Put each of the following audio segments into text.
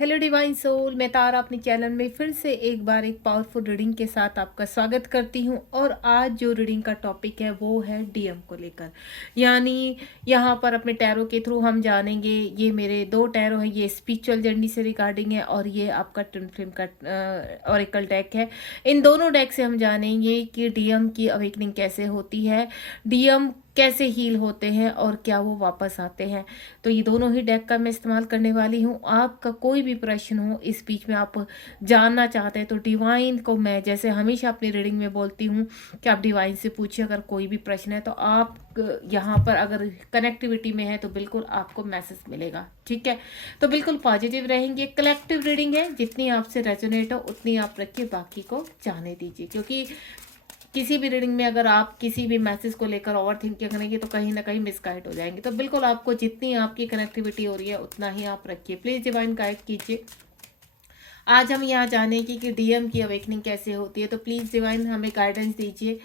Hello divine soul, मैं तारा अपने channel में फिर से एक बार एक पावरफुल रीडिंग के साथ आपका स्वागत करती हूं। और आज जो रीडिंग का टॉपिक है वो है डीएम को लेकर। यानी यहाँ पर अपने टैरो के थ्रू हम जानेंगे। ये मेरे दो टैरो हैं, ये स्पिरिचुअल जर्नी से रिगार्डिंग है और ये आपका ट्विन फ्लेम का ऑरेकल डेक है। इन दोनों डेक से हम जानेंगे कि डीएम की अवेकनिंग कैसे होती है, डीएम कैसे हील होते हैं और क्या वो वापस आते हैं। तो ये दोनों ही डेक का मैं इस्तेमाल करने वाली हूँ। आपका कोई भी प्रश्न हो, इस बीच में आप जानना चाहते हैं तो डिवाइन को मैं जैसे हमेशा अपनी रीडिंग में बोलती हूँ कि आप डिवाइन से पूछिए। अगर कोई भी प्रश्न है तो आप यहाँ पर अगर कनेक्टिविटी में है तो बिल्कुल आपको मैसेज मिलेगा, ठीक है। तो बिल्कुल पॉजिटिव रहेंगे। कलेक्टिव रीडिंग है, जितनी आपसे रेजोनेट हो उतनी आप रखिए, बाकी को जाने दीजिए। क्योंकि किसी भी रीडिंग में अगर आप किसी भी मैसेज को लेकर ओवर थिंकिंग करेंगे तो कहीं ना कहीं मिसगाइड हो जाएंगे। तो बिल्कुल आपको जितनी आपकी कनेक्टिविटी हो रही है उतना ही आप रखिए। प्लीज़ डिवाइन गाइड कीजिए। आज हम यहाँ जानेंगे कि डीएम की अवेकनिंग कैसे होती है। तो प्लीज़ डिवाइन हमें गाइडेंस दीजिए।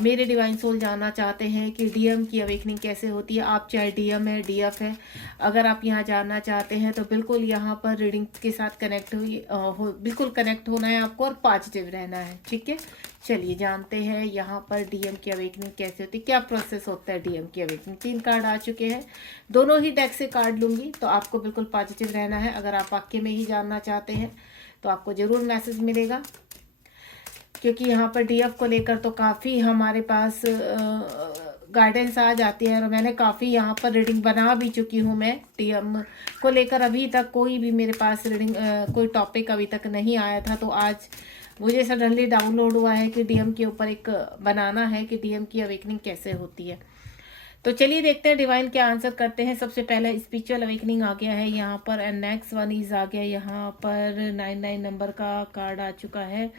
मेरे डिवाइन सोल जानना चाहते हैं कि डीएम की अवेकनिंग कैसे होती है। आप चाहे डीएम है, डीएफ है, अगर आप यहाँ जानना चाहते हैं तो बिल्कुल यहाँ पर रीडिंग के साथ कनेक्ट बिल्कुल कनेक्ट होना है आपको और पॉजिटिव रहना है, ठीक है। चलिए जानते हैं यहाँ पर डीएम की अवेकनिंग कैसे होती है, क्या प्रोसेस होता है डीएम की अवेकनिंग। 3 कार्ड आ चुके हैं, दोनों ही डेक से कार्ड लूंगी। तो आपको बिल्कुल पॉजिटिव रहना है। अगर आप वाक्य में ही जानना चाहते हैं तो आपको ज़रूर मैसेज मिलेगा। क्योंकि यहाँ पर डीएफ को लेकर तो काफ़ी हमारे पास गाइडेंस आ जाती है और मैंने काफ़ी यहाँ पर रीडिंग बना भी चुकी हूँ। मैं डीएम को लेकर अभी तक कोई भी मेरे पास रीडिंग कोई टॉपिक अभी तक नहीं आया था। तो आज मुझे सडनली डाउनलोड हुआ है कि डीएम के ऊपर एक बनाना है कि डीएम की अवेकनिंग कैसे होती है। तो चलिए देखते हैं डिवाइन क्या आंसर करते हैं। सबसे पहले स्पिरिचुअल अवेकनिंग आ गया है यहाँ पर एंड नेक्स्ट वन इज आ गया। यहाँ पर 99 नंबर का कार्ड आ चुका है।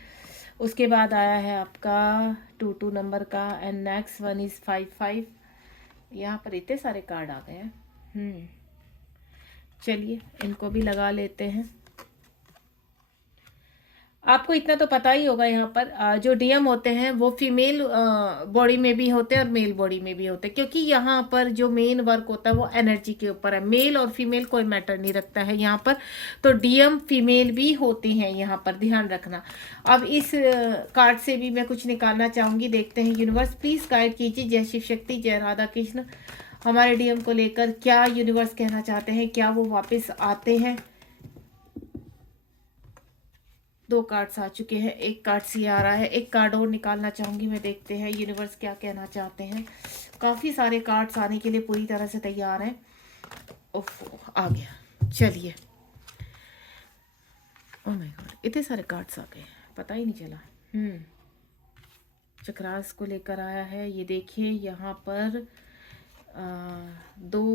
उसके बाद आया है आपका 22 नंबर का एंड नेक्स्ट वन इज 55। यहाँ पर इतने सारे कार्ड आ गए हैं। चलिए इनको भी लगा लेते हैं। आपको इतना तो पता ही होगा, यहाँ पर जो डीएम होते हैं वो फीमेल बॉडी में भी होते हैं और मेल बॉडी में भी होते हैं। क्योंकि यहाँ पर जो मेन वर्क होता है वो एनर्जी के ऊपर है। मेल और फीमेल कोई मैटर नहीं रखता है यहाँ पर। तो डीएम फीमेल भी होती हैं, यहाँ पर ध्यान रखना। अब इस कार्ड से भी मैं कुछ निकालना चाहूँगी, देखते हैं। यूनिवर्स प्लीज़ गाइड कीजिए। जय शिव शक्ति, जय राधा कृष्ण। हमारे डीएम को लेकर क्या यूनिवर्स कहना चाहते हैं, क्या वो वापस आते हैं। 2 कार्ड्स आ चुके हैं, एक कार्ड सी आ रहा है, एक कार्ड और निकालना चाहूंगी मैं। देखते हैं यूनिवर्स क्या कहना चाहते हैं। काफ़ी सारे कार्ड्स आने के लिए पूरी तरह से तैयार हैं। ओफो आ गया, चलिए। ओह माय गॉड, इतने सारे कार्ड्स आ गए, पता ही नहीं चला। चक्रास को लेकर आया है। ये देखिए यहाँ पर 2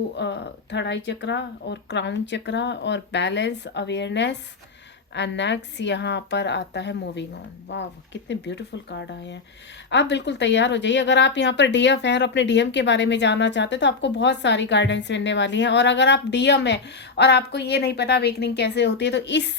थर्ड आई चक्रा और क्राउन चक्रा और बैलेंस, अवेयरनेस एंड नेक्स्ट यहाँ पर आता है मूविंग ऑन। वाह कितने ब्यूटीफुल कार्ड आए हैं। आप बिल्कुल तैयार हो जाइए। अगर आप यहाँ पर डीएफ हैं और अपने डीएम के बारे में जानना चाहते हैं तो आपको बहुत सारी गाइडेंस मिलने वाली है। और अगर आप डीएम है और आपको ये नहीं पता अवेकनिंग कैसे होती है तो इस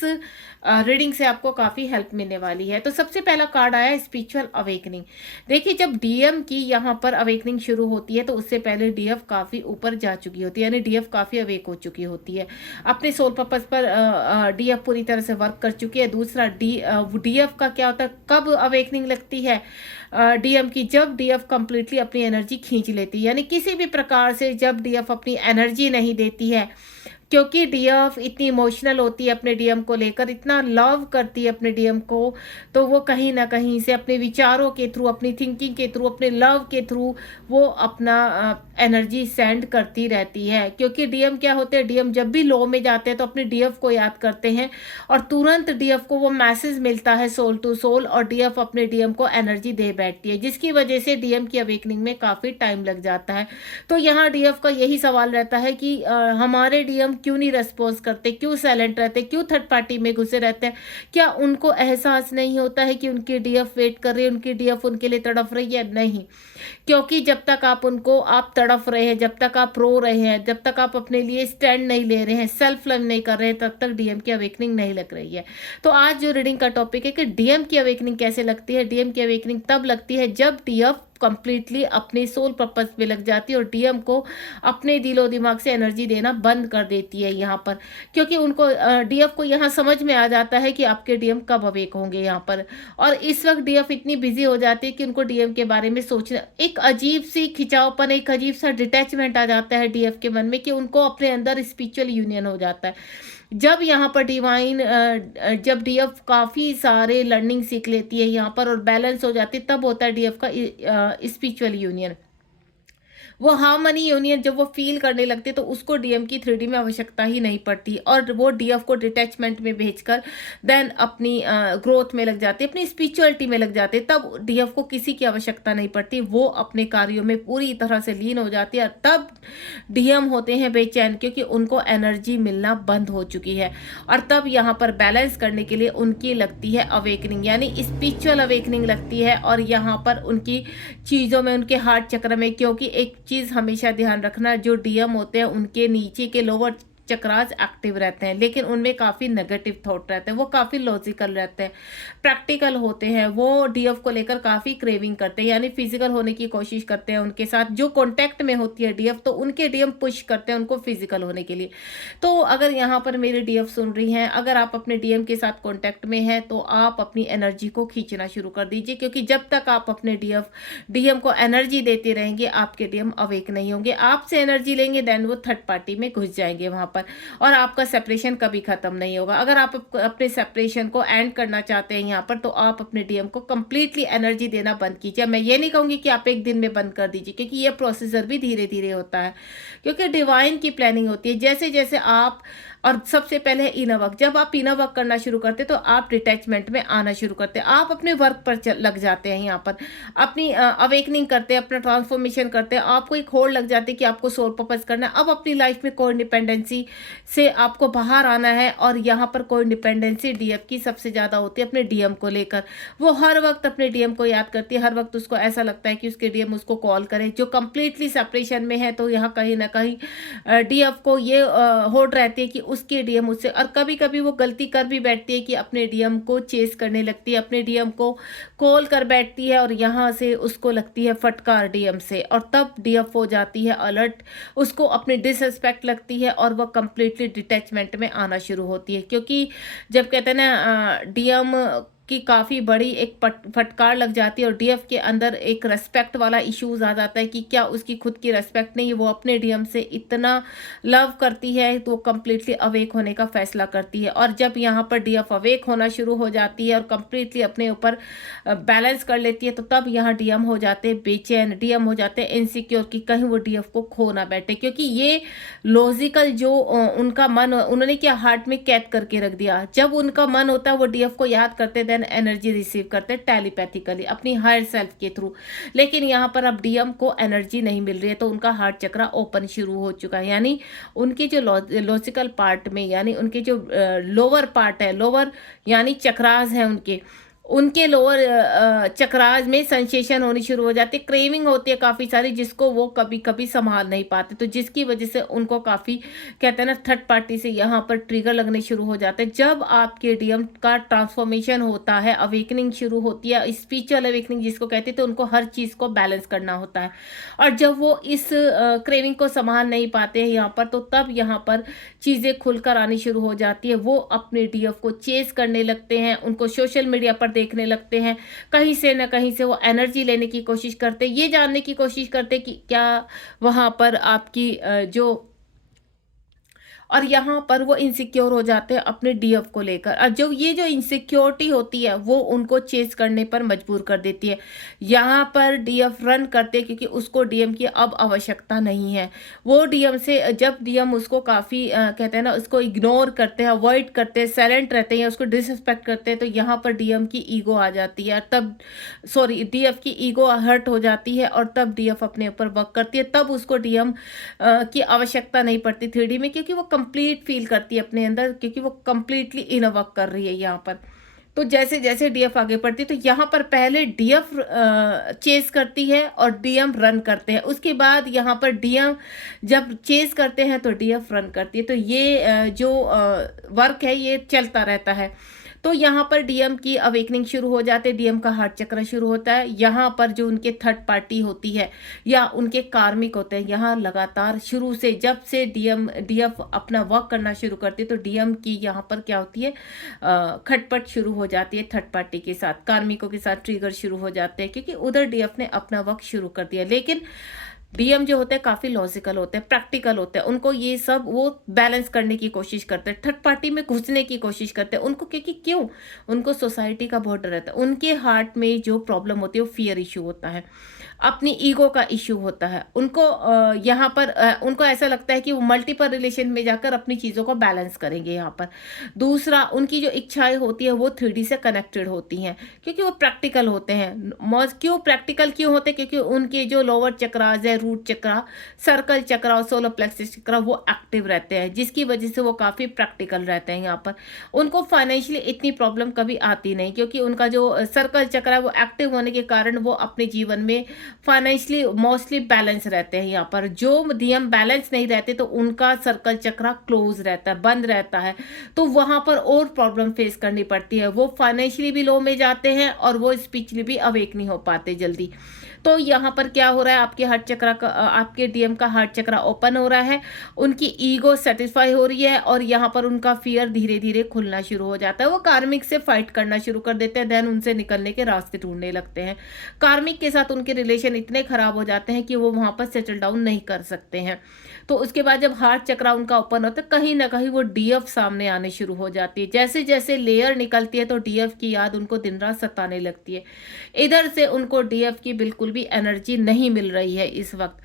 रीडिंग से आपको काफ़ी हेल्प मिलने वाली है। तो सबसे पहला कार्ड आया है स्पिरिचुअल अवेकनिंग। देखिए जब डीएम की यहाँ पर अवेकनिंग शुरू होती है तो उससे पहले डीएफ काफ़ी ऊपर जा चुकी होती है, यानी डीएफ काफ़ी अवेक हो चुकी होती है। अपने सोल पर्पस पर डीएफ पूरी तरह से वर्क कर चुकी है। दूसरा डीएफ का क्या होता है, कब अवेकनिंग लगती है डीएम की, जब डीएफ कंप्लीटली अपनी एनर्जी खींच लेती है। यानी किसी भी प्रकार से जब डीएफ अपनी एनर्जी नहीं देती है, क्योंकि डीएफ इतनी इमोशनल होती है अपने डीएम को लेकर, इतना लव करती है अपने डीएम को, तो वो कहीं ना कहीं से अपने विचारों के थ्रू, अपनी थिंकिंग के थ्रू, अपने लव के थ्रू वो अपना एनर्जी सेंड करती रहती है। क्योंकि डीएम क्या होते हैं, डीएम जब भी लो में जाते हैं तो अपने डीएफ को याद करते हैं और तुरंत डीएफ को वो मैसेज मिलता है सोल टू सोल और डीएफ अपने डीएम को एनर्जी दे बैठती है, जिसकी वजह से डीएम की अवेकनिंग में काफ़ी टाइम लग जाता है। तो यहाँ डीएफ का यही सवाल रहता है कि हमारे डीएम क्यों नहीं रेस्पॉन्स करते, क्यों साइलेंट रहते, क्यों थर्ड पार्टी में घुसे रहते हैं। क्या उनको एहसास नहीं होता है कि उनकी डीएफ वेट कर रही है, उनकी डीएफ उनके लिए तड़फ रही है? नहीं, क्योंकि जब तक आप तड़फ रहे हैं, जब तक आप रो रहे हैं, जब तक आप अपने लिए स्टैंड नहीं ले रहे हैं, सेल्फ लव नहीं कर रहे हैं, तब तक डीएम की अवेकनिंग नहीं लग रही है। तो आज जो रीडिंग का टॉपिक है कि डीएम की अवेकनिंग कैसे लगती है। डीएम की अवेकनिंग तब लगती है जब डीएफ कंप्लीटली अपने सोल पर्पस पे लग जाती है और डीएम को अपने दिलो दिमाग से एनर्जी देना बंद कर देती है यहाँ पर, क्योंकि उनको डीएफ को यहाँ समझ में आ जाता है कि आपके डीएम कब अवेक होंगे यहाँ पर। और इस वक्त डीएफ इतनी बिजी हो जाती है कि उनको डीएम के बारे में सोचना, एक अजीब सी खिंचावपन, एक अजीब सा डिटैचमेंट आ जाता है डीएफ के मन में कि उनको अपने अंदर स्पिरिचुअल यूनियन हो जाता है। जब यहाँ पर डिवाइन जब डीएफ काफ़ी सारे लर्निंग सीख लेती है यहाँ पर और बैलेंस हो जाती है, तब होता है डीएफ का स्पिरिचुअल यूनियन। वो हार्मनी यूनियन जब वो फील करने लगते तो उसको डीएम की 3D में आवश्यकता ही नहीं पड़ती और वो डीएफ को डिटैचमेंट में भेजकर देन अपनी ग्रोथ में लग जाते, अपनी स्पिरिचुअलिटी में लग जाते। तब डीएफ को किसी की आवश्यकता नहीं पड़ती, वो अपने कार्यों में पूरी तरह से लीन हो जाती है। तब डीएम होते हैं बेचैन, क्योंकि उनको एनर्जी मिलना बंद हो चुकी है। और तब यहाँ पर बैलेंस करने के लिए उनकी लगती है अवेकनिंग, यानी स्पिरिचुअल अवेकनिंग लगती है। और यहाँ पर उनकी चीज़ों में, उनके हार्ट चक्र में, क्योंकि एक चीज हमेशा ध्यान रखना, जो डीएम होते हैं उनके नीचे के लोअर चक्रास एक्टिव रहते हैं, लेकिन उनमें काफ़ी नेगेटिव थॉट रहते हैं, वो काफ़ी लॉजिकल रहते हैं, प्रैक्टिकल होते हैं, वो डीएफ को लेकर काफ़ी क्रेविंग करते हैं, यानी फिजिकल होने की कोशिश करते हैं उनके साथ। जो कॉन्टैक्ट में होती है डीएफ तो उनके डीएम पुश करते हैं उनको फिजिकल होने के लिए। तो अगर यहाँ पर मेरे डीएफ सुन रही हैं, अगर आप अपने डीएम के साथ कॉन्टैक्ट में हैं तो आप अपनी एनर्जी को खींचना शुरू कर दीजिए, क्योंकि जब तक आप अपने डीएम को एनर्जी देते रहेंगे आपके डीएम अवेक नहीं होंगे। आपसे एनर्जी लेंगे देन वो थर्ड पार्टी में घुस जाएंगे वहां पर, और आपका सेपरेशन कभी खत्म नहीं होगा। अगर आप अपने सेपरेशन को एंड करना चाहते हैं यहाँ पर, तो आप अपने डीएम को कंप्लीटली एनर्जी देना बंद कीजिए। मैं ये नहीं कहूंगी कि आप एक दिन में बंद कर दीजिए, क्योंकि ये प्रोसीजर भी धीरे धीरे होता है, क्योंकि डिवाइन की प्लानिंग होती है। जैसे जैसे आप, और सबसे पहले इनर वर्क, जब आप इनर वर्क करना शुरू करते तो आप डिटैचमेंट में आना शुरू करते हैं, आप अपने वर्क पर लग जाते हैं, यहाँ पर अपनी अवेकनिंग करते हैं, अपना ट्रांसफॉर्मेशन करते हैं। आपको एक होड़ लग जाती है कि आपको सोल पर्पस करना है, अब अपनी लाइफ में कोई डिपेंडेंसी से आपको बाहर आना है। और यहाँ पर कोई डिपेंडेंसी डीएफ की सबसे ज़्यादा होती है अपने डीएम को लेकर। वो हर वक्त अपने डीएम को याद करती है, हर वक्त उसको ऐसा लगता है कि उसके डीएम उसको कॉल करे। जो कंप्लीटली सेपरेशन में है तो यहाँ कहीं ना कहीं डीएफ को ये होड़ रहती है कि उसके डीएम उससे, और कभी कभी वो गलती कर भी बैठती है कि अपने डीएम को चेस करने लगती है, अपने डीएम को कॉल कर बैठती है और यहाँ से उसको लगती है फटकार डीएम से, और तब डीएफ हो जाती है अलर्ट, उसको अपनी डिसरिस्पेक्ट लगती है और वह कंप्लीटली डिटैचमेंट में आना शुरू होती है। क्योंकि जब कहते हैं ना डीएम की काफ़ी बड़ी एक फटकार लग जाती है और डीएफ के अंदर एक रेस्पेक्ट वाला इश्यूज आ जाता है कि क्या उसकी खुद की रेस्पेक्ट नहीं है, वो अपने डीएम से इतना लव करती है तो वो कम्प्लीटली अवेक होने का फैसला करती है। और जब यहाँ पर डीएफ अवेक होना शुरू हो जाती है और कम्प्लीटली अपने ऊपर बैलेंस कर लेती है, तो तब यहाँ डीएम हो जाते हैं बेचैन, डीएम हो जाते हैं इनसिक्योर कि कहीं वो डीएफ को खो ना बैठे, क्योंकि ये लॉजिकल जो उनका मन, उन्होंने क्या हार्ट में कैद करके रख दिया। जब उनका मन होता है वो डीएफ को याद करते हैं, एनर्जी रिसीव करते हैं टेलीपैथिकली अपनी हायर सेल्फ के थ्रू। लेकिन यहाँ पर अब डीएम को एनर्जी नहीं मिल रही है, तो उनका हार्ट चक्र ओपन शुरू हो चुका है, यानी उनके जो लॉजिकल पार्ट में, यानी उनके जो लोअर पार्ट है, लोअर यानी चक्रास है उनके लोअर चक्रास में सेंसेशन होनी शुरू हो जाती है, क्रेविंग होती है काफ़ी सारी, जिसको वो कभी कभी संभाल नहीं पाते, तो जिसकी वजह से उनको काफ़ी कहते हैं ना थर्ड पार्टी से यहाँ पर ट्रिगर लगने शुरू हो जाते हैं। जब आपके डीएम का ट्रांसफॉर्मेशन होता है, अवेकनिंग शुरू होती है, स्पिरिचुअल अवेकनिंग जिसको कहते हैं, तो उनको हर चीज़ को बैलेंस करना होता है। और जब वो इस क्रेविंग को संभाल नहीं पाते हैं यहाँ पर, तो तब यहाँ पर चीज़ें खुलकर आनी शुरू हो जाती है। वो अपने डीएफ को चेस करने लगते हैं, उनको सोशल मीडिया पर देखने लगते हैं, कहीं से न कहीं से वो एनर्जी लेने की कोशिश करते हैं, ये जानने की कोशिश करते हैं कि क्या वहाँ पर आपकी जो, और यहाँ पर वो इनसिक्योर हो जाते हैं अपने डीएफ को लेकर। और जो ये जो इनसिक्योरिटी होती है वो उनको चेस करने पर मजबूर कर देती है। यहाँ पर डीएफ रन करते हैं क्योंकि उसको डीएम की अब आवश्यकता नहीं है। वो डीएम से, जब डीएम उसको काफ़ी कहते हैं ना, उसको इग्नोर करते हैं, अवॉइड करते हैं, साइलेंट रहते हैं, उसको डिसरिस्पेक्ट करते हैं, तो यहाँ पर डीएम की ईगो आ जाती है, तब डीएफ की ईगो हर्ट हो जाती है और तब डीएफ अपने ऊपर वर्क करती है। तब उसको डीएम की आवश्यकता नहीं पड़ती 3D में, क्योंकि वो कंप्लीट फील करती है अपने अंदर, क्योंकि वो कंप्लीटली इनर वर्क कर रही है यहाँ पर। तो जैसे जैसे डीएफ आगे बढ़ती है, तो यहाँ पर पहले डीएफ चेस करती है और डीएम रन करते हैं, उसके बाद यहाँ पर डीएम जब चेस करते हैं तो डीएफ रन करती है। तो ये जो वर्क है ये चलता रहता है। तो यहाँ पर डीएम की अवेकनिंग शुरू हो जाती है, डीएम का हार्ट चक्र शुरू होता है। यहाँ पर जो उनके थर्ड पार्टी होती है या उनके कार्मिक होते हैं, यहाँ लगातार शुरू से जब से डीएफ अपना वर्क करना शुरू करती है तो डीएम की यहाँ पर क्या होती है, खटपट शुरू हो जाती है थर्ड पार्टी के साथ, कार्मिकों के साथ ट्रिगर शुरू हो जाते हैं, क्योंकि उधर डीएफ ने अपना वर्क शुरू कर दिया। लेकिन डीएम जो होते हैं काफ़ी लॉजिकल होते हैं, प्रैक्टिकल होते हैं, उनको ये सब वो बैलेंस करने की कोशिश करते हैं, थर्ड पार्टी में घुसने की कोशिश करते हैं उनको, क्योंकि क्यों, उनको सोसाइटी का बहुत डर रहता है। उनके हार्ट में जो प्रॉब्लम होती है वो फियर इशू होता है, अपनी ईगो का इश्यू होता है। उनको यहाँ पर उनको ऐसा लगता है कि वो मल्टीपल रिलेशन में जाकर अपनी चीज़ों को बैलेंस करेंगे यहाँ पर। दूसरा, उनकी जो इच्छाएं होती है वो 3D से कनेक्टेड होती हैं, क्योंकि वो प्रैक्टिकल होते हैं। क्यों प्रैक्टिकल क्यों होते हैं, क्योंकि उनके जो लोअर चक्रास है, रूट चक्रा, सर्कल चक्रा और सोलर प्लेक्सस चक्रा वो एक्टिव रहते हैं, जिसकी वजह से वो काफ़ी प्रैक्टिकल रहते हैं। यहाँ पर उनको फाइनेंशियली इतनी प्रॉब्लम कभी आती नहीं, क्योंकि उनका जो सर्कल चक्र है वो एक्टिव होने के कारण वो अपने जीवन में फाइनेंशियली मोस्टली बैलेंस रहते हैं। यहाँ पर जो नियम बैलेंस नहीं रहते तो उनका सर्कल चक्र क्लोज रहता है, बंद रहता है, तो वहां पर और प्रॉब्लम फेस करनी पड़ती है। वो फाइनेंशियली भी लो में जाते हैं और वो स्पिरिचुअली भी अवेक नहीं हो पाते जल्दी। तो यहाँ पर क्या हो रहा है, आपके हार्ट चक्र का, आपके डीएम का हार्ट चक्र ओपन हो रहा है, उनकी ईगो सेटिस्फाई हो रही है और यहाँ पर उनका फियर धीरे धीरे खुलना शुरू हो जाता है। वो कार्मिक से फाइट करना शुरू कर देते हैं, देन उनसे निकलने के रास्ते ढूंढने लगते हैं। कार्मिक के साथ उनके रिलेशन इतने खराब हो जाते हैं कि वो वहां पर सेटल डाउन नहीं कर सकते हैं। तो उसके बाद जब हार्ट चक्र उनका ओपन होता है, कहीं ना कहीं वो डीएफ सामने आने शुरू हो जाती है। जैसे जैसे लेयर निकलती है तो डीएफ की याद उनको दिन रात सताने लगती है। इधर से उनको डीएफ की बिल्कुल भी एनर्जी नहीं मिल रही है इस वक्त,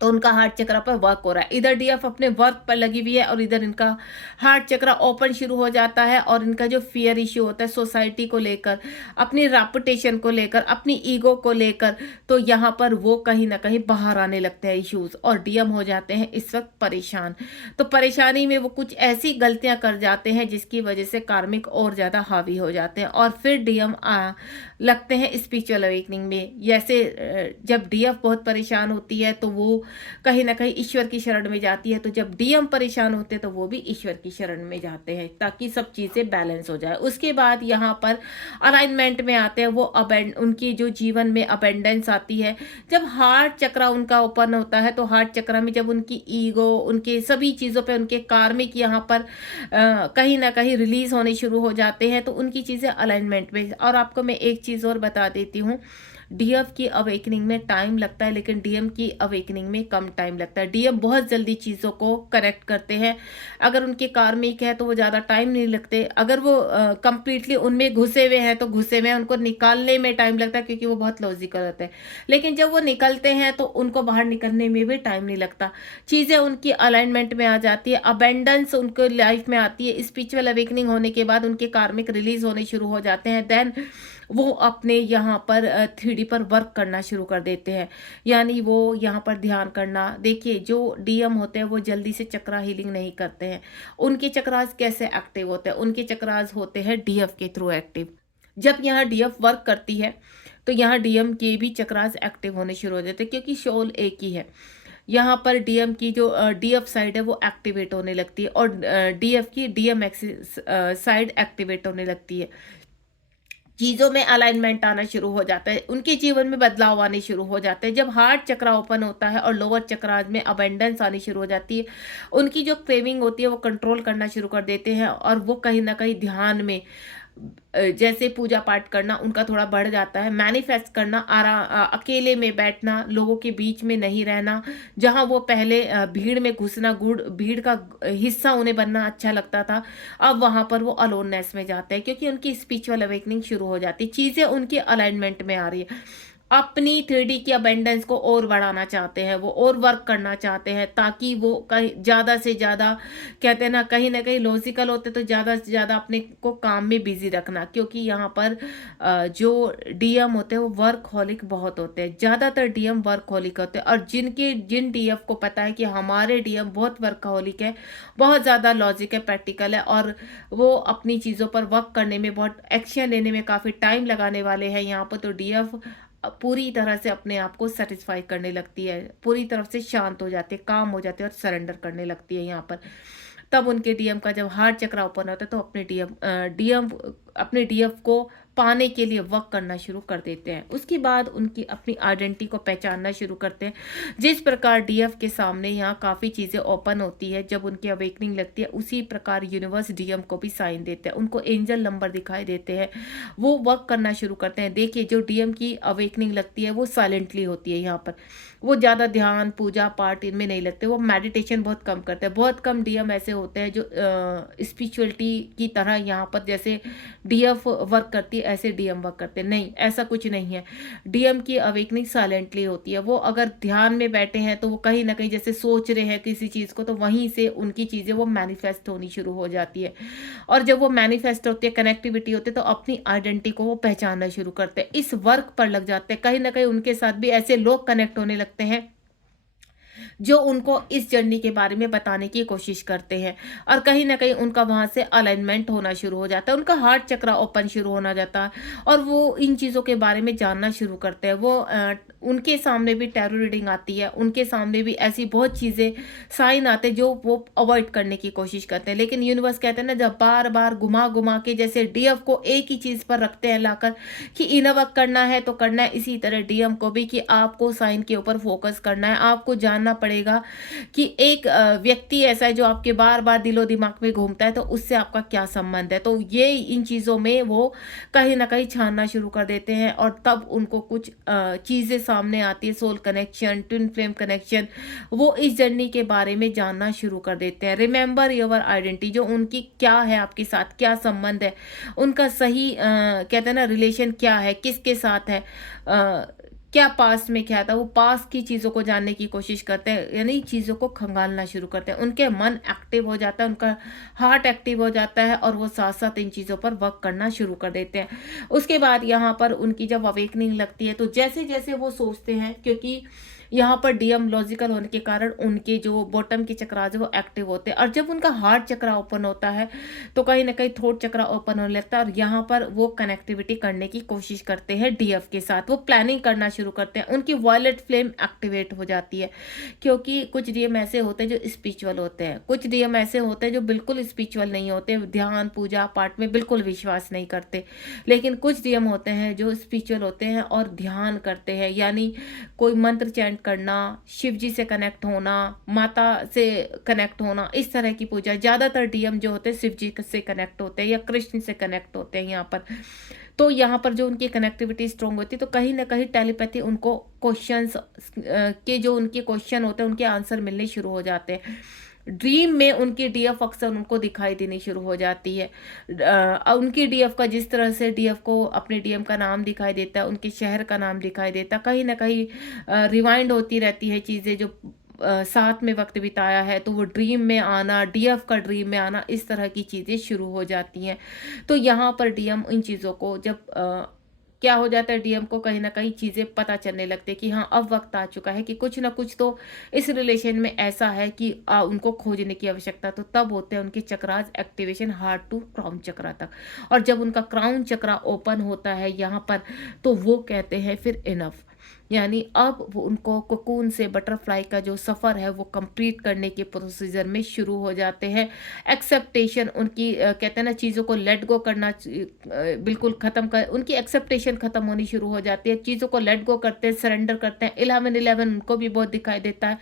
तो उनका हार्ट चक्र पर वर्क हो रहा है। इधर डीएफ अपने वर्क पर लगी हुई है और इधर इनका हार्ट चक्र ओपन शुरू हो जाता है। और इनका जो फियर इश्यू होता है सोसाइटी को लेकर, अपनी रेपुटेशन को लेकर, अपनी ईगो को लेकर, तो यहाँ पर वो कहीं ना कहीं बाहर आने लगते हैं इश्यूज, और डीएम हो जाते हैं इस वक्त परेशान। तो परेशानी में वो कुछ ऐसी गलतियां कर जाते हैं जिसकी वजह से कार्मिक और ज्यादा हावी हो जाते हैं, और फिर डीएम लगते हैं स्पिरिचुअल अवेकनिंग में। जैसे जब डीएफ बहुत परेशान होती है तो वो कहीं ना कहीं ईश्वर की शरण में जाती है, तो जब डीएम परेशान होते हैं तो वो भी ईश्वर की शरण में जाते हैं, ताकि सब चीजें बैलेंस हो जाए। उसके बाद यहाँ पर अलाइनमेंट में आते हैं वो, उनकी जो जीवन में अबेंडेंस आती है। जब हार्ट चक्र उनका ओपन होता है तो हार्ट चक्र में जब उनकी ईगो, उनके सभी चीजों पे, उनके कार्मिक यहाँ पर कहीं ना कहीं रिलीज होने शुरू हो जाते हैं, तो उनकी चीजें अलाइनमेंट में। और आपको मैं एक चीज और बता देती हूँ, डीएफ की अवेकनिंग में टाइम लगता है लेकिन डीएम की अवेकनिंग में कम टाइम लगता है। डीएम बहुत जल्दी चीज़ों को करेक्ट करते हैं। अगर उनके कार्मिक है तो वो ज़्यादा टाइम नहीं लगते, अगर वो कंप्लीटली उनमें घुसे हुए हैं तो घुसे हुए हैं, उनको निकालने में टाइम लगता है क्योंकि वो बहुत लॉजिकल होते हैं। लेकिन जब वो निकलते हैं तो उनको बाहर निकलने में भी टाइम नहीं लगता, चीज़ें उनकी अलाइनमेंट में आ जाती है, अबेंडेंस उनको लाइफ में आती है। स्पिरिचुअल अवेकनिंग होने के बाद उनके कार्मिक रिलीज होने शुरू हो जाते हैं, देन वो अपने यहाँ पर 3D पर वर्क करना शुरू कर देते हैं। यानी वो यहाँ पर ध्यान करना, देखिए जो डीएम होते हैं वो जल्दी से चक्रा हीलिंग नहीं करते हैं। उनके चक्रास कैसे एक्टिव होते हैं, उनके चक्रास होते हैं डीएफ के थ्रू एक्टिव। जब यहाँ डीएफ वर्क करती है तो यहाँ डीएम के भी चक्रास एक्टिव होने शुरू हो जाते हैं, क्योंकि सोल एक ही है। यहाँ पर डीएम की जो डीएफ साइड है वो एक्टिवेट होने लगती है और डीएफ की डीएम एक्सिस साइड एक्टिवेट होने लगती है। चीज़ों में अलाइनमेंट आना शुरू हो जाता है, उनके जीवन में बदलाव आने शुरू हो जाते हैं। जब हार्ट चक्र ओपन होता है और लोअर चक्राज में अबेंडेंस आनी शुरू हो जाती है, उनकी जो क्रेविंग होती है वो कंट्रोल करना शुरू कर देते हैं, और वो कहीं ना कहीं ध्यान में जैसे पूजा पाठ करना उनका थोड़ा बढ़ जाता है, मैनिफेस्ट करना, अकेले में बैठना, लोगों के बीच में नहीं रहना। जहां वो पहले भीड़ में घुसना, भीड़ का हिस्सा उन्हें बनना अच्छा लगता था, अब वहां पर वो अलोननेस में जाते हैं, क्योंकि उनकी स्पिरिचुअल अवेकनिंग शुरू हो जाती है। चीजें उनकी अलाइनमेंट में आ रही है, अपनी 3D की अबेंडेंस को और बढ़ाना चाहते हैं, वो और वर्क करना चाहते हैं, ताकि वो कहीं ज़्यादा से ज़्यादा, कहते हैं ना कहीं लॉजिकल होते तो ज़्यादा से ज़्यादा अपने को काम में बिजी रखना। क्योंकि यहाँ पर जो डीएम होते हैं वो वर्कहॉलिक बहुत होते हैं, ज़्यादातर डीएम वर्कहॉलिक होते हैं। और जिन डीएफ को पता है कि हमारे डीएम बहुत वर्कहॉलिक है, बहुत ज़्यादा लॉजिक है, प्रैक्टिकल है, और वो अपनी चीज़ों पर वर्क करने में, बहुत एक्शन लेने में काफ़ी टाइम लगाने वाले हैं यहाँ पर, तो डीएफ पूरी तरह से अपने आप को सेटिस्फाई करने लगती है, पूरी तरफ से शांत हो जाती है, काम हो जाती है और सरेंडर करने लगती है यहाँ पर। तब उनके डीएम का जब हार्ट चक्र ओपन होता है तो अपने डीएम अपने डीएफ को पाने के लिए वर्क करना शुरू कर देते हैं। उसके बाद उनकी अपनी आइडेंटिटी को पहचानना शुरू करते हैं। जिस प्रकार डीएफ के सामने यहाँ काफ़ी चीज़ें ओपन होती है जब उनकी अवेकनिंग लगती है, उसी प्रकार यूनिवर्स डीएम को भी साइन देते हैं, उनको एंजल नंबर दिखाई देते हैं, वो वर्क करना शुरू करते हैं। देखिए जो डीएम की अवेकनिंग लगती है वो साइलेंटली होती है। यहाँ पर वो ज़्यादा ध्यान पूजा पाठ इनमें नहीं लगते, वो मेडिटेशन बहुत कम करते हैं। बहुत कम डीएम ऐसे होते हैं जो स्पिरिचुअलिटी की तरह यहाँ पर जैसे डीएफ वर्क करती है ऐसे डीएम वर्क करते हैं, नहीं, ऐसा कुछ नहीं है। डीएम की अवेकनिंग साइलेंटली होती है। वो अगर ध्यान में बैठे हैं तो वो कहीं ना कहीं जैसे सोच रहे हैं किसी चीज़ को, तो वहीं से उनकी चीज़ें वो मैनिफेस्ट होनी शुरू हो जाती है। और जब वो मैनिफेस्ट होती है, कनेक्टिविटी होती है, तो अपनी आइडेंटिटी को वो पहचानना शुरू करते हैं, इस वर्क पर लग जाते हैं। कहीं ना कहीं उनके साथ भी ऐसे लोग कनेक्ट होने लगते हैं जो उनको इस जर्नी के बारे में बताने की कोशिश करते हैं, और कहीं ना कहीं उनका वहाँ से अलाइनमेंट होना शुरू हो जाता है, उनका हार्ट चक्र ओपन शुरू होना जाता है और वो इन चीज़ों के बारे में जानना शुरू करते हैं। वो उनके सामने भी टैरो रीडिंग आती है, उनके सामने भी ऐसी बहुत चीज़ें साइन आते हैं जो वो अवॉइड करने की कोशिश करते हैं। लेकिन यूनिवर्स कहते हैं ना, जब बार बार घुमा घुमा के जैसे डीएफ को एक ही चीज़ पर रखते हैं लाकर कि इनर वर्क करना है तो करना है, इसी तरह डीएम को भी कि आपको साइन के ऊपर फोकस करना है। आपको जानना पड़ेगा कि एक व्यक्ति ऐसा है जो आपके बार बार दिलो दिमाग में घूमता है, तो उससे आपका क्या संबंध है। तो ये इन चीज़ों में वो कहीं ना कहीं छानना शुरू कर देते हैं, और तब उनको कुछ चीज़ें सामने आती है, soul connection, twin flame connection, वो इस जर्नी के बारे में जानना शुरू कर देते हैं। रिमेंबर योर आइडेंटिटी, जो उनकी क्या है, आपके साथ क्या संबंध है, उनका सही कहते हैं ना रिलेशन क्या है, किसके साथ है, क्या पास्ट में क्या था, वो पास्ट की चीज़ों को जानने की कोशिश करते हैं, यानी चीज़ों को खंगालना शुरू करते हैं। उनके मन एक्टिव हो जाता है, उनका हार्ट एक्टिव हो जाता है, और वो साथ साथ इन चीज़ों पर वर्क करना शुरू कर देते हैं। उसके बाद यहाँ पर उनकी जब अवेकनिंग लगती है तो जैसे जैसे वो सोचते हैं, क्योंकि यहाँ पर डीएम लॉजिकल होने के कारण उनके जो बॉटम के चक्रास है वो एक्टिव होते हैं, और जब उनका हार्ट चक्रा ओपन होता है तो कहीं ना कहीं थ्रोट चक्रा ओपन होने लगता है, और यहाँ पर वो कनेक्टिविटी करने की कोशिश करते हैं डीएफ के साथ, वो प्लानिंग करना शुरू करते हैं, उनकी वायलेट फ्लेम एक्टिवेट हो जाती है। क्योंकि कुछ डीएम ऐसे होते हैं जो स्पिरिचुअल होते हैं, कुछ डीएम ऐसे होते हैं जो बिल्कुल स्पिरिचुअल नहीं होते, ध्यान पूजा पाठ में बिल्कुल विश्वास नहीं करते। लेकिन कुछ डीएम होते हैं जो स्पिरिचुअल होते हैं और ध्यान करते हैं, यानी कोई मंत्र चैंट करना, शिव जी से कनेक्ट होना, माता से कनेक्ट होना, इस तरह की पूजा। ज़्यादातर डीएम जो होते हैं शिव जी से कनेक्ट होते हैं या कृष्ण से कनेक्ट होते हैं यहाँ पर। तो यहाँ पर जो उनकी कनेक्टिविटी स्ट्रॉन्ग होती है, तो कहीं ना कहीं टेलीपैथी उनको क्वेश्चंस के जो उनके क्वेश्चन होते हैं उनके आंसर मिलने शुरू हो जाते हैं। ड्रीम में उनकी डीएफ अक्सर उनको दिखाई देनी शुरू हो जाती है। उनकी डीएफ का जिस तरह से डीएफ को अपने डीएम का नाम दिखाई देता है, उनके शहर का नाम दिखाई देता है, कहीं ना कहीं रिवाइंड होती रहती है चीज़ें जो साथ में वक्त बिताया है, तो वो ड्रीम में आना, डीएफ का ड्रीम में आना, इस तरह की चीज़ें शुरू हो जाती हैं। तो यहाँ पर डीएम इन चीज़ों को जब क्या हो जाता है, डीएम को कहीं ना कहीं चीज़ें पता चलने लगती है कि हाँ अब वक्त आ चुका है कि कुछ ना कुछ तो इस रिलेशन में ऐसा है कि उनको खोजने की आवश्यकता। तो तब होते हैं उनके चक्रास एक्टिवेशन हार्ट टू क्राउन चक्रा तक, और जब उनका क्राउन चक्रा ओपन होता है यहाँ पर, तो वो कहते हैं फिर इनफ, यानी अब वो उनको कोकून से बटरफ्लाई का जो सफ़र है वो कंप्लीट करने के प्रोसीजर में शुरू हो जाते हैं। एक्सेप्टेशन उनकी कहते हैं ना, चीज़ों को लेट गो करना बिल्कुल ख़त्म कर, उनकी एक्सेप्टेशन ख़त्म होनी शुरू हो जाती है, चीज़ों को लेट गो करते हैं, सरेंडर करते हैं। 1111 उनको भी बहुत दिखाई देता है,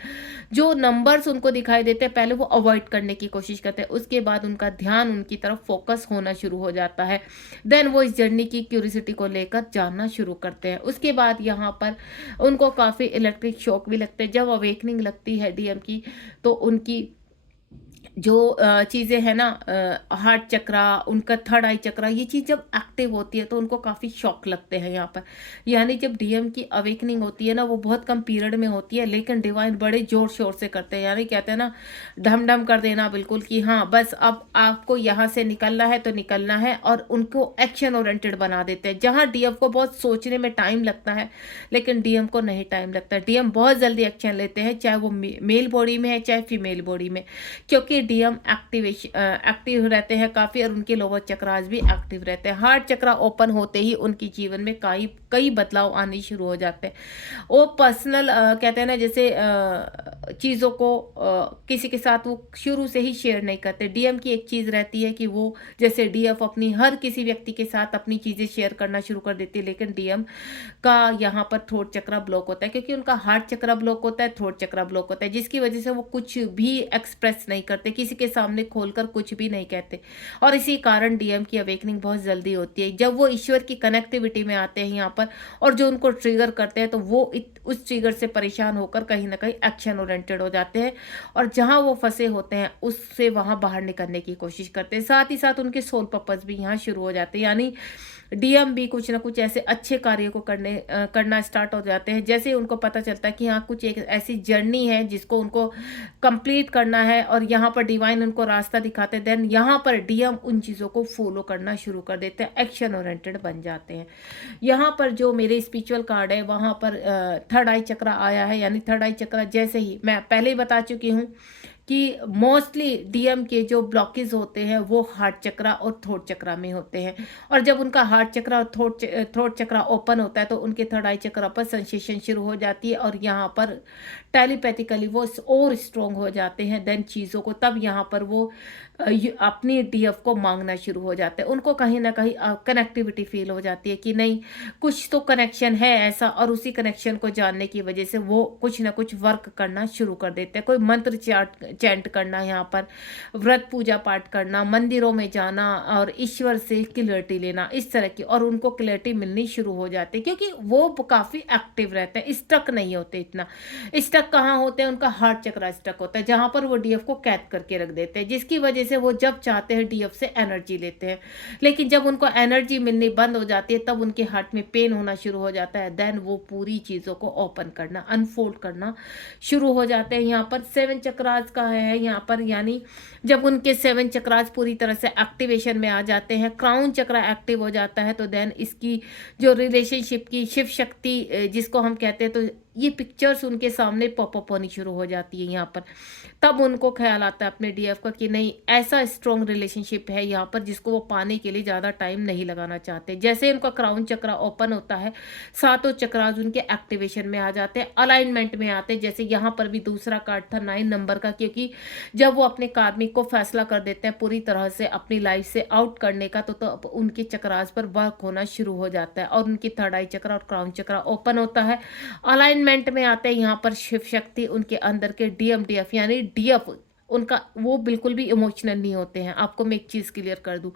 जो नंबर्स उनको दिखाई देते हैं पहले वो अवॉइड करने की कोशिश करते हैं, उसके बाद उनका ध्यान उनकी तरफ फोकस होना शुरू हो जाता है। देन वो इस जर्नी की क्यूरियोसिटी को लेकर जानना शुरू करते हैं। उसके बाद यहाँ पर उनको काफ़ी इलेक्ट्रिक शॉक भी लगते हैं। जब अवेकनिंग लगती है डीएम की, तो उनकी जो चीज़ें हैं ना, हार्ट चक्रा, उनका थर्ड आई चक्रा, ये चीज़ जब एक्टिव होती है तो उनको काफ़ी शॉक लगते हैं यहाँ पर। यानी जब डीएम की अवेकनिंग होती है ना, वो बहुत कम पीरियड में होती है, लेकिन डिवाइन बड़े ज़ोर शोर से करते हैं, यानी कहते हैं ना ढम ढम कर देना बिल्कुल, कि हाँ बस अब आपको यहाँ से निकलना है तो निकलना है, और उनको एक्शन ओरिएंटेड बना देते हैं। जहाँ डीएम को बहुत सोचने में टाइम लगता है, लेकिन डीएम को नहीं टाइम लगता। डीएम बहुत जल्दी एक्शन लेते हैं, चाहे वो मेल बॉडी में है चाहे फीमेल बॉडी में, क्योंकि डीएम एक्टिव रहते हैं काफ़ी, और उनके लोअर चक्रास भी एक्टिव रहते हैं। हार्ट चक्रा ओपन होते ही उनके जीवन में कई कई बदलाव आने शुरू हो जाते हैं। वो पर्सनल कहते हैं ना, जैसे चीज़ों को किसी के साथ वो शुरू से ही शेयर नहीं करते। डीएम की एक चीज़ रहती है कि वो, जैसे डीएफ अपनी हर किसी व्यक्ति के साथ अपनी चीज़ें शेयर करना शुरू कर देती है, लेकिन डीएम का यहाँ पर थ्रोट चक्रा ब्लॉक होता है, क्योंकि उनका हार्ट चक्रा ब्लॉक होता है, थ्रोट चक्रा ब्लॉक होता है, जिसकी वजह से वो कुछ भी एक्सप्रेस नहीं करते, किसी के सामने खोलकर कुछ भी नहीं कहते। और इसी कारण डीएम की अवेकनिंग बहुत जल्दी होती है। जब वो ईश्वर की कनेक्टिविटी में आते हैं यहाँ पर, और जो उनको ट्रिगर करते हैं, तो वो उस ट्रिगर से परेशान होकर कहीं ना कहीं एक्शन ओरिएंटेड हो जाते हैं, और जहां वो फंसे होते हैं उससे वहां बाहर निकलने की कोशिश करते हैं। साथ ही साथ उनके सोल पर्पस भी यहाँ शुरू हो जाते हैं, यानी डीएम भी कुछ ना कुछ ऐसे अच्छे कार्य को करना स्टार्ट हो जाते हैं। जैसे उनको पता चलता है कि यहाँ कुछ एक ऐसी जर्नी है जिसको उनको कंप्लीट करना है, और यहाँ पर डिवाइन उनको रास्ता दिखाते हैं, देन यहाँ पर डीएम उन चीज़ों को फॉलो करना शुरू कर देते हैं, एक्शन ओरिएंटेड बन जाते हैं। यहाँ पर जो मेरे स्पिरिचुअल कार्ड है वहाँ पर थर्ड आई चक्रा आया है, यानी थर्ड आई चक्रा जैसे ही मैं पहले ही बता चुकी हूँ कि मोस्टली डीएम के जो ब्लॉकेज होते हैं वो हार्ट चक्रा और थ्रोट चक्रा में होते हैं, और जब उनका हार्ट चक्रा और थ्रोट चक्रा ओपन होता है तो उनके थर्ड आई चक्रा पर सेंसेशन शुरू हो जाती है, और यहाँ पर टेलीपैथिकली वो और स्ट्रोंग हो जाते हैं देन चीज़ों को। तब यहाँ पर वो अपनी डीएफ को मांगना शुरू हो जाते हैं। उनको कहीं ना कहीं कनेक्टिविटी फील हो जाती है कि नहीं, कुछ तो कनेक्शन है ऐसा, और उसी कनेक्शन को जानने की वजह से वो कुछ ना कुछ वर्क करना शुरू कर देते हैं। कोई मंत्र चैंट करना, यहाँ पर व्रत पूजा पाठ करना, मंदिरों में जाना और ईश्वर से क्लियरिटी लेना, इस तरह की, और उनको क्लियरिटी मिलनी शुरू हो जाती है, क्योंकि वो काफ़ी एक्टिव रहते हैं, स्टक नहीं होते इतना। स्टक कहाँ होते हैं, उनका हार्ट चक्रा स्टक होता है, जहाँ पर वो डीएफ को कैद करके रख देते हैं, जिसकी वजह से वो जब चाहते हैं डीएफ से एनर्जी लेते हैं, लेकिन जब उनको एनर्जी मिलनी बंद हो जाती है तब उनके हार्ट में पेन होना शुरू हो जाता है, देन वो पूरी चीज़ों को ओपन करना, अनफोल्ड करना शुरू हो जाते हैं। यहाँ पर 7 चक्रास का है यहाँ पर, यानी जब उनके 7 चक्रास पूरी तरह से एक्टिवेशन में आ जाते हैं, क्राउन चक्रा एक्टिव हो जाता है, तो देन इसकी जो रिलेशनशिप की शिव शक्ति जिसको हम कहते हैं, तो ये पिक्चर्स उनके सामने पॉपअप होनी शुरू हो जाती है यहाँ पर। तब उनको ख्याल आता है अपने डीएफ का कि नहीं, ऐसा स्ट्रॉन्ग रिलेशनशिप है यहाँ पर जिसको वो पाने के लिए ज़्यादा टाइम नहीं लगाना चाहते। जैसे उनका क्राउन चक्रा ओपन होता है, सातों चक्रास उनके एक्टिवेशन में आ जाते हैं, अलाइनमेंट में आते हैं। जैसे यहाँ पर भी दूसरा कार्ड था 9 नंबर का, क्योंकि जब वो अपने कार्मिक को फैसला कर देते हैं पूरी तरह से अपनी लाइफ से आउट करने का, तो उनके चक्रास पर वर्क होना शुरू हो जाता है, और उनकी थर्ड आई चक्रा और क्राउन चक्रा ओपन होता है, अलाइनमेंट में आते हैं। यहाँ पर शिव शक्ति उनके अंदर के डीएम डीएफ, यानी डीएफ उनका वो बिल्कुल भी इमोशनल नहीं होते हैं। आपको मैं एक चीज़ क्लियर कर दूं,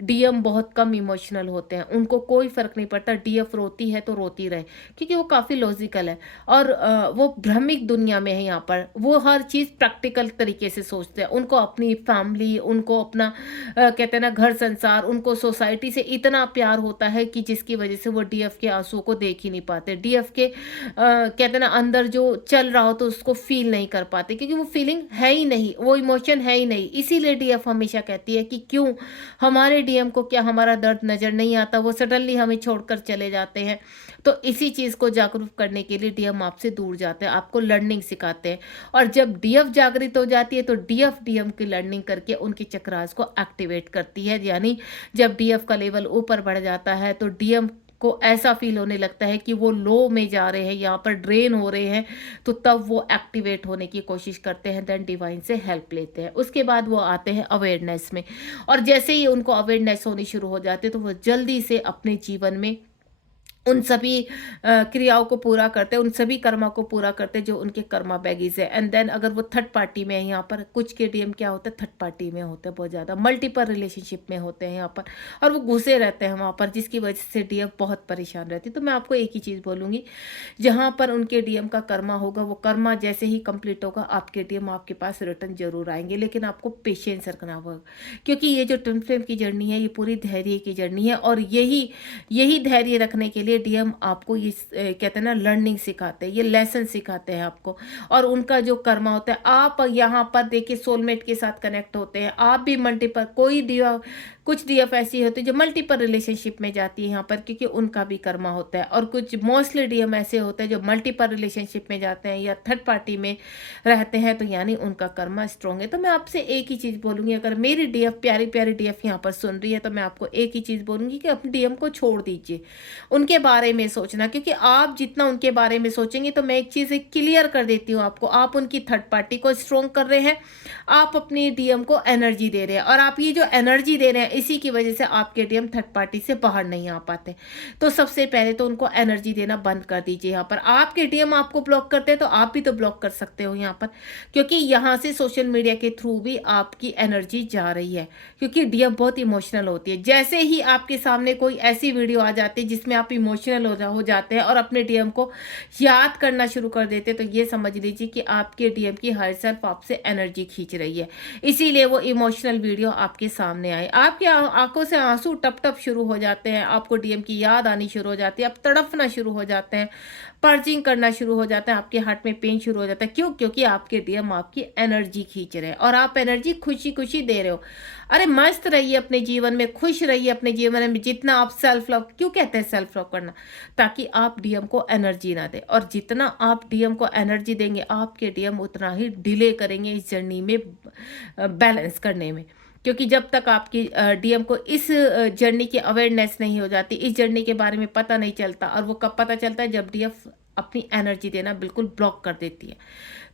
डीएम बहुत कम इमोशनल होते हैं, उनको कोई फर्क नहीं पड़ता डीएफ रोती है तो रोती रहे, क्योंकि वो काफ़ी लॉजिकल है, और वो भ्रमिक दुनिया में है। यहाँ पर वो हर चीज़ प्रैक्टिकल तरीके से सोचते हैं, उनको अपनी फैमिली, उनको अपना कहते हैं ना घर संसार, उनको सोसाइटी से इतना प्यार होता है कि जिसकी वजह से वो डीएफ के आंसू को देख ही नहीं पाते, डीएफ के कहते हैं ना अंदर जो चल रहा हो तो उसको फील नहीं कर पाते, क्योंकि वो फीलिंग है ही नहीं, वो इमोशन है ही नहीं। इसीलिए डीएफ हमेशा कहती है कि क्यों हमारे डीएम को क्या हमारा दर्द नजर नहीं आता, वो सडनली हमें छोड़कर चले जाते हैं। तो इसी चीज़ को जागरूक करने के लिए डीएम आपसे दूर जाते हैं, आपको लर्निंग सिखाते हैं, और जब डीएफ जागृत हो जाती है तो डीएफ डीएम की लर्निंग करके उनकी चक्रास को एक्टिवेट करती है। यानी जब डीएफ का लेवल ऊपर बढ़ जाता है तो डीएम को ऐसा फील होने लगता है कि वो लो में जा रहे हैं, यहाँ पर ड्रेन हो रहे हैं, तो तब वो एक्टिवेट होने की कोशिश करते हैं, देन डिवाइन से हेल्प लेते हैं। उसके बाद वो आते हैं अवेयरनेस में, और जैसे ही उनको अवेयरनेस होनी शुरू हो जाती है तो वो जल्दी से अपने जीवन में उन सभी क्रियाओं को पूरा करते हैं, उन सभी कर्मा को पूरा करते हैं जो उनके कर्मा बैगेज है। एंड देन अगर वो थर्ड पार्टी में है, यहाँ पर कुछ के डीएम क्या होता है, थर्ड पार्टी में होते हैं, बहुत ज़्यादा मल्टीपल रिलेशनशिप में होते हैं यहाँ पर, और वो घुसे रहते हैं वहाँ पर, जिसकी वजह से डीएम बहुत परेशान रहती है। तो मैं आपको एक ही चीज़ बोलूँगी, जहाँ पर उनके डीएम का कर्मा होगा, वो कर्मा जैसे ही कंप्लीट होगा आपके डीएम आपके पास रिटर्न जरूर आएंगे, लेकिन आपको पेशेंस रखना होगा, क्योंकि ये जो ट्विन फ्लेम की जर्नी है ये पूरी धैर्य की जर्नी है, और यही धैर्य रखने के लिए डीएम आपको ये कहते हैं ना लर्निंग सिखाते हैं, ये लेसन सिखाते हैं आपको। और उनका जो कर्मा होता है, आप यहाँ पर देखिए सोलमेट के साथ कनेक्ट होते हैं, आप भी मल्टीपल कुछ डीएफ ऐसी होती है जो मल्टीपल रिलेशनशिप में जाती है यहाँ पर, क्योंकि उनका भी कर्मा होता है। और कुछ मोस्टली डीएम ऐसे होते हैं जो मल्टीपल रिलेशनशिप में जाते हैं या थर्ड पार्टी में रहते हैं, तो यानी उनका कर्मा स्ट्रॉन्ग है। तो मैं आपसे एक ही चीज़ बोलूँगी, अगर मेरी डीएफ प्यारी प्यारी डीएफ यहाँ पर सुन रही है तो मैं आपको एक ही चीज़ बोलूँगी कि अपने डीएम को छोड़ दीजिए, उनके बारे में सोचना, क्योंकि आप जितना उनके बारे में सोचेंगे, तो मैं एक चीज़ क्लियर कर देती हूँ आपको, आप उनकी थर्ड पार्टी को स्ट्रॉन्ग कर रहे हैं, आप अपनी डीएम को एनर्जी दे रहे हैं, और आप ये जो एनर्जी दे रहे हैं इसी की वजह से आपके डीएम थर्ड पार्टी से बाहर नहीं आ पाते। तो सबसे पहले तो उनको एनर्जी देना बंद कर दीजिए। यहाँ पर आपके डीएम आपको ब्लॉक करते हैं तो आप भी तो ब्लॉक कर सकते हो यहाँ पर, क्योंकि यहाँ से सोशल मीडिया के थ्रू भी आपकी एनर्जी जा रही है, क्योंकि डीएम बहुत इमोशनल होती है। जैसे ही आपके सामने कोई ऐसी वीडियो आ जाती है जिसमें आप इमोशनल हो जाते हैं और अपने डीएम को याद करना शुरू कर देते हैं, तो ये समझ लीजिए कि आपके डीएम की हर सेल्फ आपसे एनर्जी खींच रही है, इसीलिए वो इमोशनल वीडियो आपके सामने आए। आपकी आंखों से आंसू टप टप शुरू हो जाते हैं, आपको डीएम की याद आनी शुरू हो जाती है, आप तड़पना शुरू हो जाते हैं, पर्जिंग करना शुरू हो जाता है, आपके हार्ट में पेन शुरू हो जाता है। क्यों? क्योंकि आपके डीएम आपकी एनर्जी खींच रहे हैं और आप एनर्जी खुशी खुशी दे रहे हो। अरे मस्त रहिए अपने जीवन में, खुश रहिए अपने जीवन में, जितना आप सेल्फ लव, क्यों कहते हैं सेल्फ लव करना, ताकि आप डीएम को एनर्जी ना दें, और जितना आप डीएम को एनर्जी देंगे आपके डीएम उतना ही डिले करेंगे इस जर्नी में बैलेंस करने में। क्योंकि जब तक आपकी डीएम को इस जर्नी की अवेयरनेस नहीं हो जाती, इस जर्नी के बारे में पता नहीं चलता, और वो कब पता चलता है, जब डीएफ अपनी एनर्जी देना बिल्कुल ब्लॉक कर देती है।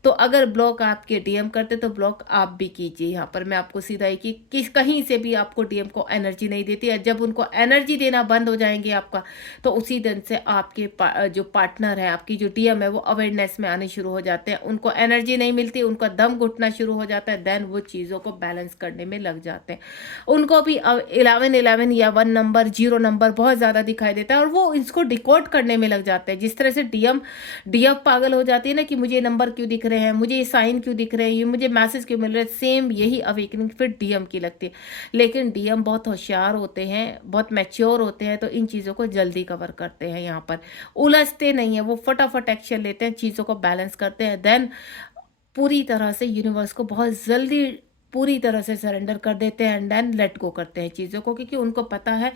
तो अगर ब्लॉक आपके डीएम करते तो ब्लॉक आप भी कीजिए। यहाँ पर मैं आपको सीधा ही कि किस कहीं से भी आपको डीएम को एनर्जी नहीं देती है, जब उनको एनर्जी देना बंद हो जाएंगे आपका, तो उसी दिन से आपके जो पार्टनर है, आपकी जो डीएम है, वो अवेयरनेस में आने शुरू हो जाते हैं, उनको एनर्जी नहीं मिलती, उनका दम घुटना शुरू हो जाता है, देन वो चीज़ों को बैलेंस करने में लग जाते हैं। उनको भी 11 या 1 नंबर 0 नंबर बहुत ज़्यादा दिखाई देता है, और वो इसको डिकोड करने में लग जाते हैं। जिस तरह से डीएफ पागल हो जाती है ना कि मुझे ये नंबर क्यों दिख रहे हैं, मुझे ये साइन क्यों दिख रहे हैं, ये मुझे मैसेज क्यों मिल रहे हैं, सेम यही अवेकनिंग फिर डीएम की लगती है। लेकिन डीएम बहुत होशियार होते हैं, बहुत मैच्योर होते हैं, तो इन चीज़ों को जल्दी कवर करते हैं, यहाँ पर उलझते नहीं है, वो फटाफट एक्शन लेते हैं, चीज़ों को बैलेंस करते हैं, देन पूरी तरह से यूनिवर्स को बहुत जल्दी पूरी तरह से सरेंडर कर देते हैं, एंड देन लेट गो करते हैं चीज़ों को, क्योंकि उनको पता है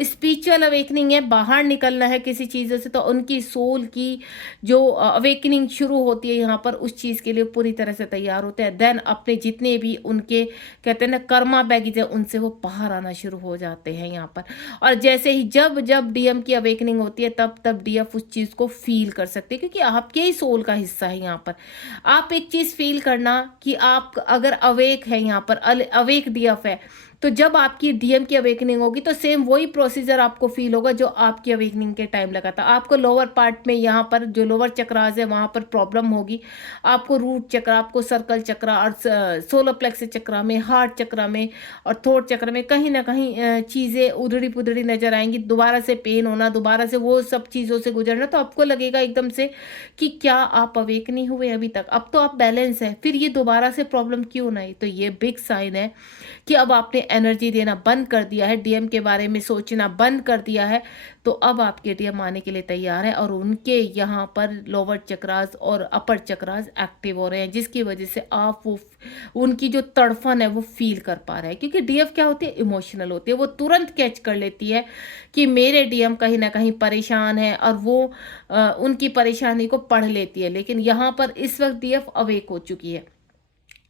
स्पिरिचुअल अवेकनिंग है, बाहर निकलना है किसी चीज़ों से, तो उनकी सोल की जो अवेकनिंग शुरू होती है यहाँ पर, उस चीज़ के लिए पूरी तरह से तैयार होते हैं। देन अपने जितने भी उनके कहते हैं ना कर्मा बैगेज है, उनसे वो बाहर आना शुरू हो जाते हैं यहाँ पर। और जैसे ही जब जब डीएम की अवेकनिंग होती है, तब तब डीएफ उस चीज़ को फील कर सकते हैं, क्योंकि आपके ही सोल का हिस्सा है यहाँ पर। आप एक चीज़ फील करना कि आप अगर अवेक है, यहाँ पर अवेक डीएफ है, तो जब आपकी डीएम की अवेकनिंग होगी तो सेम वही प्रोसीजर आपको फील होगा जो आपकी अवेकनिंग के टाइम लगा था। आपको लोअर पार्ट में यहाँ पर जो लोअर चक्रास है वहाँ पर प्रॉब्लम होगी, आपको रूट चक्र, आपको सर्कल चक्र और सोलर प्लेक्स चक्र में, हार्ट चक्र में और थ्रोट चक्र में कहीं ना कहीं चीज़ें उधड़ी पुधड़ी नजर आएंगी, दोबारा से पेन होना, दोबारा से वो सब चीज़ों से गुजरना, तो आपको लगेगा एकदम से कि क्या आप अवेक नहीं हुए अभी तक, अब तो आप बैलेंस है, फिर ये दोबारा से प्रॉब्लम क्यों नहीं। तो ये बिग साइन है कि अब आपने एनर्जी देना बंद कर दिया है, डीएम के बारे में सोचना बंद कर दिया है, तो अब आपके डीएम आने के लिए तैयार है, और उनके यहाँ पर लोअर चक्रास और अपर चक्रास एक्टिव हो रहे हैं, जिसकी वजह से आप वो उनकी जो तड़फन है वो फील कर पा रहे हैं। क्योंकि डीएफ क्या होती है, इमोशनल होती है, वो तुरंत कैच कर लेती है कि मेरे डीएम कहीं ना कहीं परेशान है, और वो उनकी परेशानी को पढ़ लेती है। लेकिन यहाँ पर इस वक्त डीएफ अवेक हो चुकी है,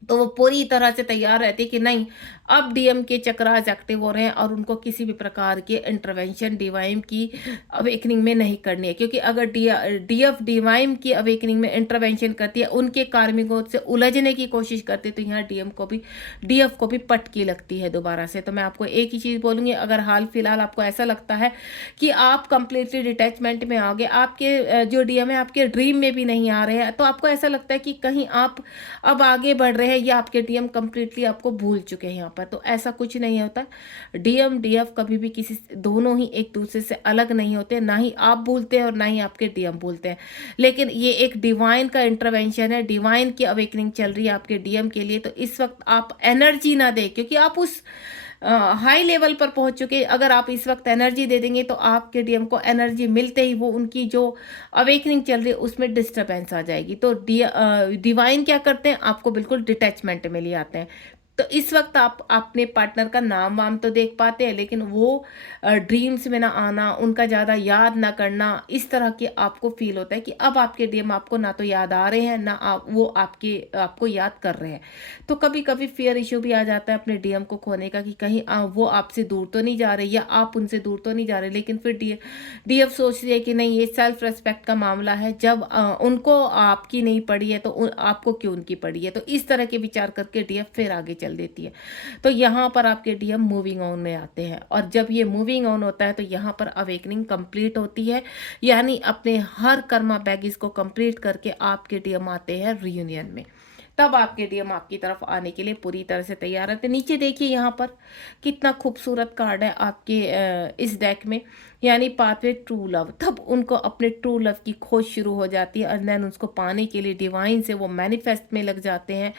तो वो पूरी तरह से तैयार रहती है कि नहीं, अब डीएम के चक्रास एक्टिव हो रहे हैं, और उनको किसी भी प्रकार के इंटरवेंशन डिवाइन की अवेकनिंग में नहीं करनी है। क्योंकि अगर डीएफ डिवाइन की अवेकनिंग में इंटरवेंशन करती है, उनके कार्मिकों से उलझने की कोशिश करती है, तो यहाँ डीएफ को भी पटकी लगती है दोबारा से। तो मैं आपको एक ही चीज़ बोलूँगी, अगर हाल फिलहाल आपको ऐसा लगता है कि आप कंप्लीटली डिटैचमेंट में आ गए, आपके जो डीएम है आपके ड्रीम में भी नहीं आ रहे हैं, तो आपको ऐसा लगता है कि कहीं आप अब आगे बढ़ रहे हैं या आपके डीएम कंप्लीटली आपको भूल चुके हैं यहाँ पर, तो ऐसा कुछ नहीं होता। डीएम डीएफ कभी भी दोनों ही एक दूसरे से अलग नहीं होते, ना ही आप भूलते हैं और ना ही आपके डीएम भूलते हैं। लेकिन ये एक डिवाइन का इंटरवेंशन है, डिवाइन की अवेकनिंग चल रही है आपके डीएम के लिए। तो इस वक्त आप एनर्जी ना दें, क्योंकि आप उस हाई लेवल पर पहुंच चुके। अगर आप इस वक्त एनर्जी दे देंगे तो आपके डीएम को एनर्जी मिलते ही वो उनकी जो अवेकनिंग चल रही है उसमें डिस्टर्बेंस आ जाएगी। तो डिवाइन क्या करते हैं, आपको बिल्कुल डिटैचमेंट में ले आते हैं। तो इस वक्त आप अपने पार्टनर का नाम वाम तो देख पाते हैं, लेकिन वो ड्रीम्स में ना आना, उनका ज़्यादा याद ना करना, इस तरह के आपको फील होता है कि अब आपके डीएम आपको ना तो याद आ रहे हैं, ना वो आपको याद कर रहे हैं। तो कभी कभी फियर इशू भी आ जाता है अपने डीएम को खोने का, कि कहीं वो आपसे दूर तो नहीं जा रहे या आप उनसे दूर तो नहीं जा रहे। लेकिन फिर डीएफ सोचती है कि नहीं, ये सेल्फ रेस्पेक्ट का मामला है, जब उनको आपकी नहीं पड़ी है तो आपको क्यों उनकी पड़ी है। तो इस तरह के विचार करके डीएफ फिर आगे चल देती है। तो यहाँ पर आपके डीएम मूविंग ऑन में आते हैं, और जब ये मूविंग ऑन होता है तो यहाँ पर अवेकनिंग कंप्लीट होती है, यानी अपने हर कर्मा बैगेज को कंप्लीट करके आपके डीएम आते हैं रियूनियन में। तब आपके डीएम आपकी तरफ आने के लिए पूरी तरह से तैयार रहते हैं। नीचे देखिए यहाँ पर कितना खूबसूरत कार्ड है आपके इस डेक में, यानी पाथवे ट्रू लव। तब उनको अपने ट्रू लव की खोज शुरू हो जाती है, और देन उसको पाने के लिए डिवाइन से वो मैनिफेस्ट में लग जाते हैं,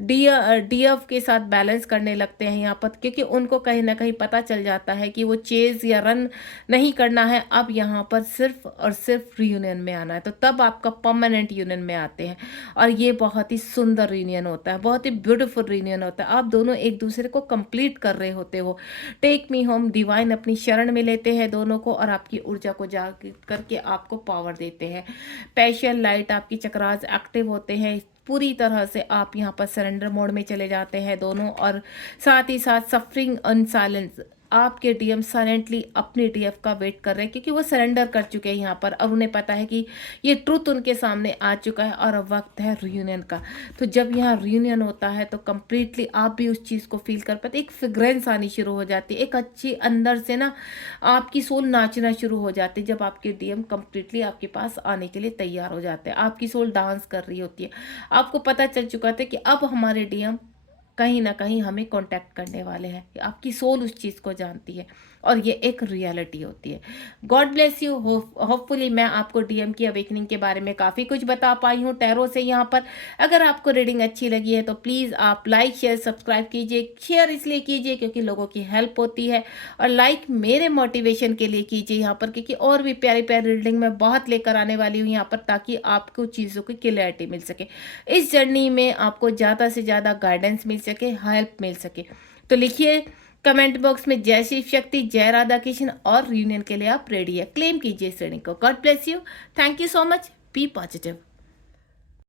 डीएफ के साथ बैलेंस करने लगते हैं यहाँ पर, क्योंकि उनको कहीं ना कहीं पता चल जाता है कि वो चेज या रन नहीं करना है, अब यहाँ पर सिर्फ और सिर्फ रियूनियन में आना है। तो तब आपका परमानेंट यूनियन में आते हैं, और ये बहुत ही सुंदर रियूनियन होता है, बहुत ही ब्यूटीफुल रियूनियन होता है। आप दोनों एक दूसरे को कंप्लीट कर रहे होते हो। टेक मी होम डिवाइन अपनी शरण में लेते हैं दोनों को, और आपकी ऊर्जा को जागृत करके आपको पावर देते हैं। पैशन लाइट आपकी चक्रास एक्टिव होते हैं, पूरी तरह से आप यहाँ पर सरेंडर मोड में चले जाते हैं दोनों, और साथ ही साथ सफरिंग ऑन साइलेंस। आपके डीएम साइलेंटली अपने डीएफ का वेट कर रहे हैं, क्योंकि वो सरेंडर कर चुके हैं यहाँ पर, और उन्हें पता है कि ये ट्रुथ उनके सामने आ चुका है, और अब वक्त है रियूनियन का। तो जब यहाँ रियूनियन होता है तो कंप्लीटली आप भी उस चीज़ को फील कर पाते, एक फ्रेग्रेंस आनी शुरू हो जाती है, एक अच्छी अंदर से ना आपकी सोल नाचना शुरू हो जाती है, जब आपके डीएम कंप्लीटली आपके पास आने के लिए तैयार हो जाते हैं। आपकी सोल डांस कर रही होती है, आपको पता चल चुका था कि अब हमारे डीएम कहीं ना कहीं हमें कांटेक्ट करने वाले हैं। आपकी सोल उस चीज़ को जानती है, और ये एक रियलिटी होती है। God bless you. होपफुली मैं आपको डीएम की अवेकनिंग के बारे में काफ़ी कुछ बता पाई हूँ टैरो से यहाँ पर। अगर आपको रीडिंग अच्छी लगी है तो प्लीज़ आप लाइक शेयर सब्सक्राइब कीजिए। शेयर इसलिए कीजिए क्योंकि लोगों की हेल्प होती है, और लाइक मेरे मोटिवेशन के लिए कीजिए यहाँ पर, क्योंकि और भी प्यारी प्यारी रीडिंग मैं बहुत लेकर आने वाली हूँ यहाँ पर, ताकि आपको चीज़ों की क्लियरिटी मिल सके, इस जर्नी में आपको ज़्यादा से ज़्यादा गाइडेंस मिल सके, हेल्प मिल सके। तो लिखिए कमेंट बॉक्स में जय शिव शक्ति, जय राधा कृष्ण, और यूनियन के लिए आप रेडी है। क्लेम कीजिए इस रीडिंग को। God bless you. Thank you so much. Be positive.